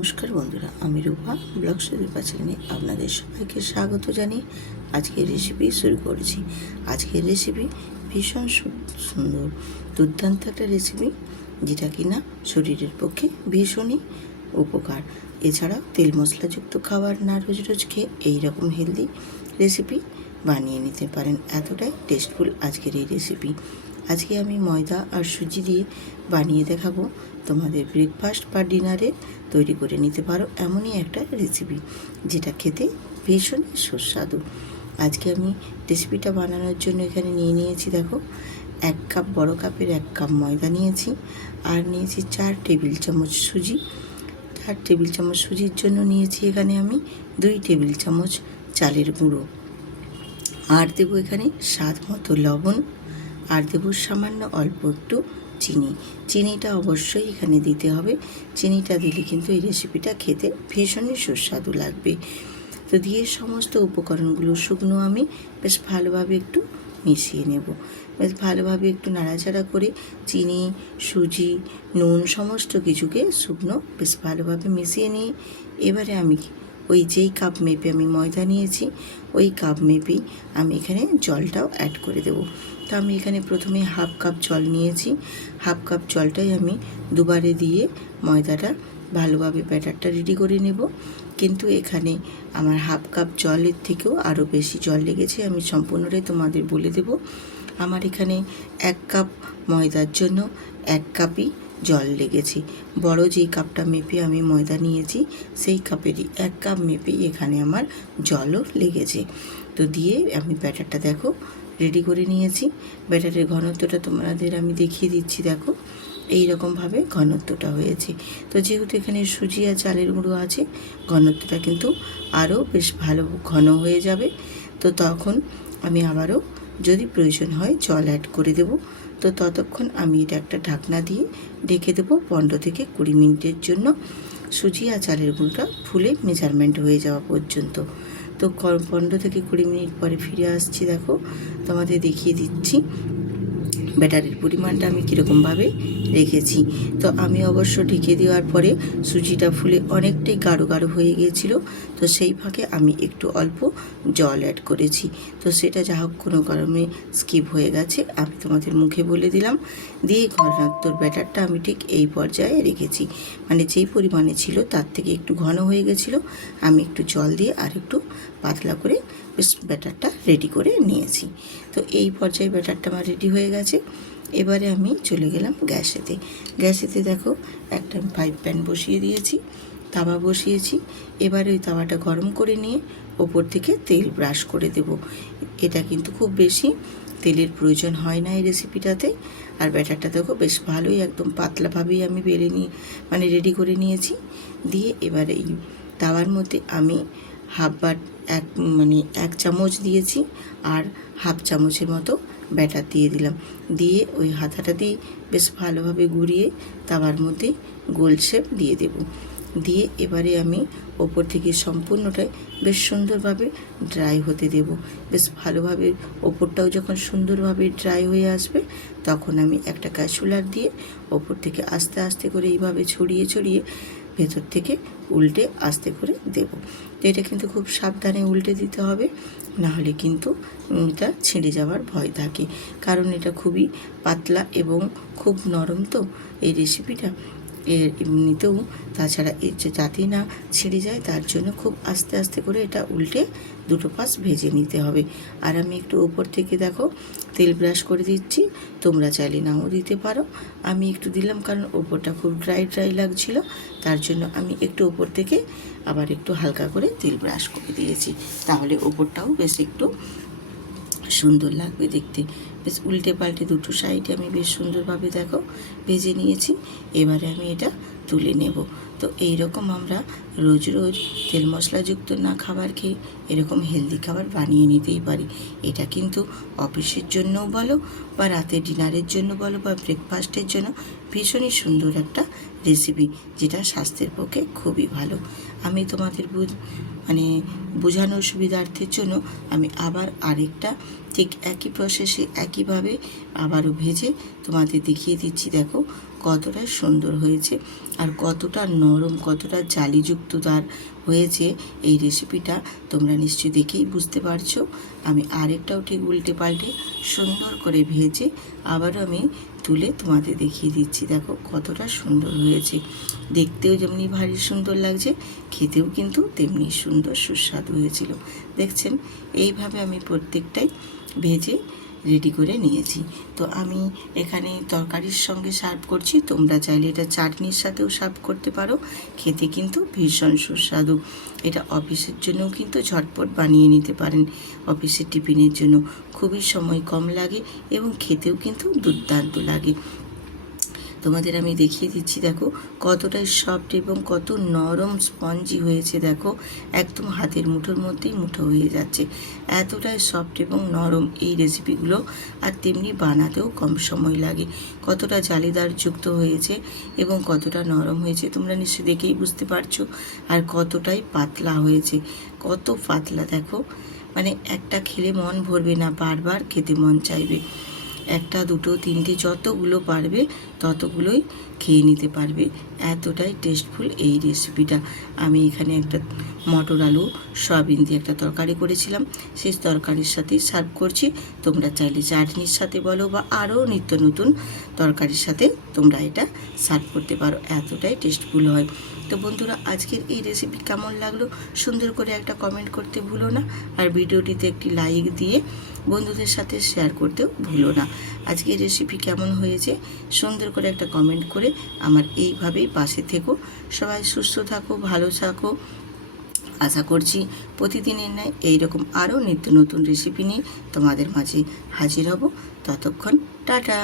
নমস্কার বন্ধুরা, আমি রূপা ব্লগস রূপা চ্যানেলে আপনাদের সবাইকে স্বাগত জানিয়ে আজকের রেসিপি শুরু করেছি। আজকের রেসিপি ভীষণ সুন্দর দুর্দান্ত একটা রেসিপি, যেটা কিনা শরীরের পক্ষে ভীষণই উপকার। এছাড়া তেল মশলাযুক্ত খাবার না রোজ রোজ খেয়ে এইরকম হেলদি রেসিপি বানিয়ে নিতে পারেন। এতটাই টেস্টফুল আজকের এই রেসিপি। আজকে আমি ময়দা আর সুজি দিয়ে বানিয়ে দেখাবো। তোমাদের ব্রেকফাস্ট বা ডিনারে তৈরি করে নিতে পারো এমনই একটা রেসিপি, যেটা খেতে ভীষণই সুস্বাদু। আজকে আমি রেসিপিটা বানানোর জন্য এখানে নিয়েছি দেখো, 1 কাপ, বড় কাপের 1 কাপ ময়দা নিয়েছি, আর নিয়েছি 4 টেবিল চামচ সুজি। 4 টেবিল চামচ সুজির জন্য নিয়েছি এখানে আমি 2 টেবিল চামচ চালের গুঁড়ো, আর দেবো এখানে স্বাদ মতো লবণ, আর দেবো সামান্য অল্প একটু চিনিটা অবশ্যই এখানে দিতে হবে। চিনিটা দিলে কিন্তু এই রেসিপিটা খেতে ভীষণই সুস্বাদু লাগবে। তো দিয়ে সমস্ত উপকরণগুলো শুকনো আমি বেশ ভালোভাবে একটু মিশিয়ে নেব। বেশ ভালোভাবে একটু নাড়াচাড়া করে চিনি, সুজি, নুন সমস্ত কিছুকে শুকনো বেশ ভালোভাবে মিশিয়ে নিয়ে এবারে আমি ওই যেই কাপ মেপে আমি ময়দা নিয়েছি ওই কাপ মেপেই আমি এখানে জলটাও অ্যাড করে দেব। তো আমি এখানে প্রথমে 1/2 কাপ জল নিয়েছি। 1/2 কাপ জলটাই আমি দুবারে দিয়ে ময়দাটা ভালোভাবে ব্যাটারটা রেডি করে নেব। কিন্তু এখানে আমার 1/2 কাপ জলের থেকেও আরও বেশি জল লেগেছে, আমি সম্পূর্ণটাই তোমাদের বলে দেব। আমার এখানে 1 কাপ ময়দার জন্য 1 কাপই জল লেগেছে। বড় যেই কাপটা মেপে আমি ময়দা নিয়েছি সেই কাপেরই 1 কাপ মেপেই এখানে আমার জলও লেগেছে। তো দিয়ে আমি ব্যাটারটা দেখো রেডি করে নিয়েছি। ব্যাটারের ঘনত্বটা তোমাদের আমি দেখিয়ে দিচ্ছি, দেখো এই রকমভাবে ঘনত্বটা হয়েছে। তো যেহেতু এখানে সুজি আর চালের গুঁড়ো আছে, ঘনত্বটা কিন্তু আরও বেশ ভালো ঘন হয়ে যাবে। তো তখন আমি আবারও যদি প্রয়োজন হয় জল অ্যাড করে দেব। তো ততক্ষণ আমি এটা একটা ঢাকনা দিয়ে ঢেকে দেবো 15 থেকে 20 মিনিটের জন্য, সুজি আর চালের গুঁড়োটা ফুলে মেজারমেন্ট হয়ে যাওয়া পর্যন্ত। তো 15 থেকে 20 মিনিট পরে ফিরে আসছি, দেখো তোমাদের দেখিয়ে দিচ্ছি ব্যাটারের পরিমাণটা আমি কীরকমভাবে রেখেছি। তো আমি অবশ্য ঢেকে দেওয়ার পরে সুজিটা ফুলে অনেকটাই গাঢ় গাঢ় হয়ে গিয়েছিল। তো সেই ফাঁকে আমি একটু অল্প জল অ্যাড করেছি। তো সেটা যা হোক কোনো কারণে স্কিপ হয়ে গেছে, আমি তোমাদের মুখে বলে দিলাম। দিয়ে ঘনত্বর ব্যাটারটা আমি ঠিক এই পর্যায়ে রেখেছি, মানে যেই পরিমাণে ছিল তার থেকে একটু ঘন হয়ে গেছিলো। আমি একটু জল দিয়ে আর একটু পাতলা করে বেশ ব্যাটারটা রেডি করে নিয়েছি। তো এই পর্যায়ে ব্যাটারটা আমার রেডি হয়ে গেছে। এবারে আমি চলে গেলাম গ্যাসেতে দেখো একটা ফ্রাই প্যান বসিয়ে দিয়েছি, তাওয়া বসিয়েছি। এবারে ওই তাওয়াটা গরম করে নিয়ে ওপর থেকে তেল ব্রাশ করে দেব। এটা কিন্তু খুব বেশি তেলের প্রয়োজন হয় না এই রেসিপিটাতে। আর ব্যাটারটা দেখো বেশ ভালোই একদম পাতলাভাবেই আমি বেলে নিয়ে মানে রেডি করে নিয়েছি। দিয়ে এবারে এই তাওয়ার মধ্যে আমি এক চামচ দিয়েছি, আর 1/2 চামচের মতো ব্যাটার দিয়ে দিলাম। দিয়ে ওই হাতাটা দিয়ে বেশ ভালোভাবে ঘুরিয়ে তাওয়ার মধ্যে গোল শেপ দিয়ে দেব। দিয়ে এবারে আমি ওপর থেকে সম্পূর্ণটাই বেশ সুন্দরভাবে ড্রাই হতে দেব। বেশ ভালোভাবে ওপরটাও যখন সুন্দরভাবে ড্রাই হয়ে আসবে, তখন আমি একটা ক্যাসুলার দিয়ে ওপর থেকে আস্তে আস্তে করে এইভাবে ছড়িয়ে ছড়িয়ে ভেতর থেকে উল্টে আস্তে করে দেব। তো এটা কিন্তু খুব সাবধানে উল্টে দিতে হবে, নাহলে কিন্তু এটা ছিঁড়ে যাওয়ার ভয় থাকে। কারণ এটা খুবই পাতলা এবং খুব নরম, তো এই রেসিপিটা এমনিতেও তাছাড়া এর যাতে না ছিঁড়ে যায় তার জন্য খুব আস্তে আস্তে করে এটা উল্টে দুটো পাশ ভেজে নিতে হবে। আর আমি একটু ওপর থেকে দেখো তেল ব্রাশ করে দিচ্ছি, তোমরা চাইলে নাও দিতে পারো। আমি একটু দিলাম কারণ ওপরটা খুব ড্রাই লাগছিল, তার জন্য আমি একটু ওপর থেকে আবার একটু হালকা করে তেল ব্রাশ করে দিয়েছি। তাহলে ওপরটাও বেশ একটু সুন্দর লাগবে দেখতে। বেশ উল্টে পাল্টে দুটো সাইডে আমি বেশ সুন্দরভাবে দেখো ভেজে নিয়েছি। এবারে আমি এটা তুলে নেব। তো এই রকম আমরা রোজ রোজ তেল মশলাযুক্ত না খাবার খেয়ে এরকম হেলদি খাবার বানিয়ে নিতেই পারি। এটা কিন্তু অফিসের জন্যও বলো, বা রাতে ডিনারের জন্য বলো, বা ব্রেকফাস্টের জন্য ভীষণই সুন্দর একটা রেসিপি, যেটা স্বাস্থ্যের পক্ষে খুবই ভালো। আমি তোমাদের বোঝানোর সুবিধার্থের জন্য আমি আবার আরেকটা ঠিক একই প্রসেসে একইভাবে আবারও ভেজে তোমাদের দেখিয়ে দিচ্ছি। দেখো কতটা সুন্দর হয়েছে আর কতটা নরম, কতটা জালিযুক্ত তার হয়েছে এই রেসিপিটা তোমরা নিশ্চয়ই দেখেই বুঝতে পারছো। আমি আরেকটাও ঠিক উল্টে পাল্টে সুন্দর করে ভেজে আবারও আমি তুলে তোমাদের দেখিয়ে দিচ্ছি। দেখো কতটা সুন্দর হয়েছে, দেখতেও যেমনি ভারী সুন্দর লাগছে, খেতেও কিন্তু তেমনি সুন্দর সুস্বাদু হয়েছিল। দেখছেন, এইভাবে আমি প্রত্যেকটাই ভেজে রেডি করে নিয়েছি। তো আমি এখানে তরকারির সঙ্গে সার্ভ করছি, তোমরা চাইলে এটা চাটনির সাথেও সার্ভ করতে পারো, খেতে কিন্তু ভীষণ সুস্বাদু। এটা অফিসের জন্যও কিন্তু ঝটপট বানিয়ে নিতে পারেন, অফিসের টিফিনের জন্য খুবই সময় কম লাগে এবং খেতেও কিন্তু দুর্দান্ত লাগে। তোমাদের আমি দেখিয়ে দিচ্ছি, দেখো কতটাই সফট এবং কত নরম স্পঞ্জি হয়েছে। দেখো একদম হাতের মুঠোর মধ্যেই মুঠো হয়ে যাচ্ছে, এতটাই সফট এবং নরম এই রেসিপিগুলো। আর তেমনি বানাতেও কম সময় লাগে, কতটা জালিদার যুক্ত হয়েছে এবং কতটা নরম হয়েছে তোমরা নিশ্চয়ই দেখেই বুঝতে পারছো। আর কতটাই পাতলা হয়েছে, কত পাতলা দেখো, মানে একটা খেলে মন ভরবে না, বারবার খেতে মন চাইবে। একটা দুটো তিনটে যতগুলো পারবে ততগুলোই খেয়ে নিতে পারবে, এতটাই টেস্টফুল এই রেসিপিটা। আমি এখানে একটা মটর আলু সয়াবিন দিয়ে একটা তরকারি করেছিলাম, সেই তরকারির সাথেই সার্ভ করছি। তোমরা চাইলে চাটনির সাথে বলো বা আরও নিত্য নতুন তরকারির সাথে তোমরা এটা সার্ভ করতে পারো, এতটাই টেস্টফুল হয়। তো বন্ধুরা, আজকের এই রেসিপি কেমন লাগলো সুন্দর করে একটা কমেন্ট করতে ভুলো না, আর ভিডিওটিতে একটি লাইক দিয়ে বন্ধুদের সাথে শেয়ার করতেও ভুলো না। আজকের রেসিপি কেমন হয়েছে সুন্দর করে একটা কমেন্ট করে আমার এইভাবেই পাশে থেকো। সবাই সুস্থ থাকো, ভালো থাকো। আশা করছি প্রতিদিনের ন্যায় এইরকম আরও নিত্য নতুন রেসিপি নিয়ে তোমাদের মাঝে হাজির হব। ততক্ষণ টাটা।